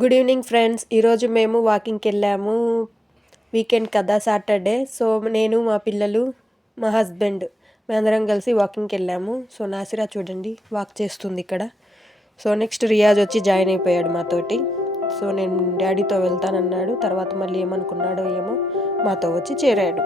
Good evening friends. ఈరోజు మేము వాకింగ్కి వెళ్ళాము. వీకెండ్ కదా, సాటర్డే. సో నేను, మా పిల్లలు, మా హస్బెండ్ మేమందరం కలిసి వాకింగ్కి వెళ్ళాము. సో నాసిరా చూడండి వాక్ చేస్తుంది ఇక్కడ. సో నెక్స్ట్ రియాజ్ వచ్చి జాయిన్ అయిపోయాడు మాతోటి. సో నేను డాడీతో వెళ్తానన్నాడు. తర్వాత మళ్ళీ ఏమనుకున్నాడో ఏమో మాతో వచ్చి చేరాడు.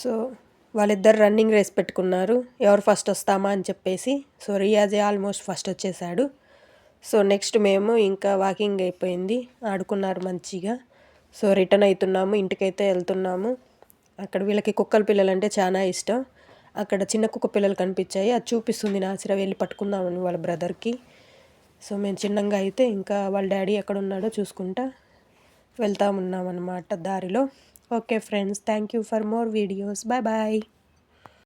సో వాళ్ళిద్దరు రన్నింగ్ రేస్ పెట్టుకున్నారు, ఎవరు ఫస్ట్ వస్తామా అని చెప్పేసి. సో రియాజే ఆల్మోస్ట్ ఫస్ట్ వచ్చేసాడు. సో నెక్స్ట్ మేము ఇంకా వాకింగ్ అయిపోయింది, ఆడుకున్నారు మంచిగా. సో రిటర్న్ అవుతున్నాము, ఇంటికైతే వెళ్తున్నాము. అక్కడ వీళ్ళకి కుక్కల పిల్లలు అంటే చాలా ఇష్టం. అక్కడ చిన్న కుక్క పిల్లలు కనిపించాయి, అది చూపిస్తుంది నాసిరా, వెళ్ళి పట్టుకుందామని వాళ్ళ బ్రదర్కి. సో మేము చిన్నగా అయితే ఇంకా వాళ్ళ డాడీ ఎక్కడ ఉన్నాడో చూసుకుంటా వెళ్తా ఉన్నామన్నమాట దారిలో. Okay friends, thank you for more videos. Bye bye.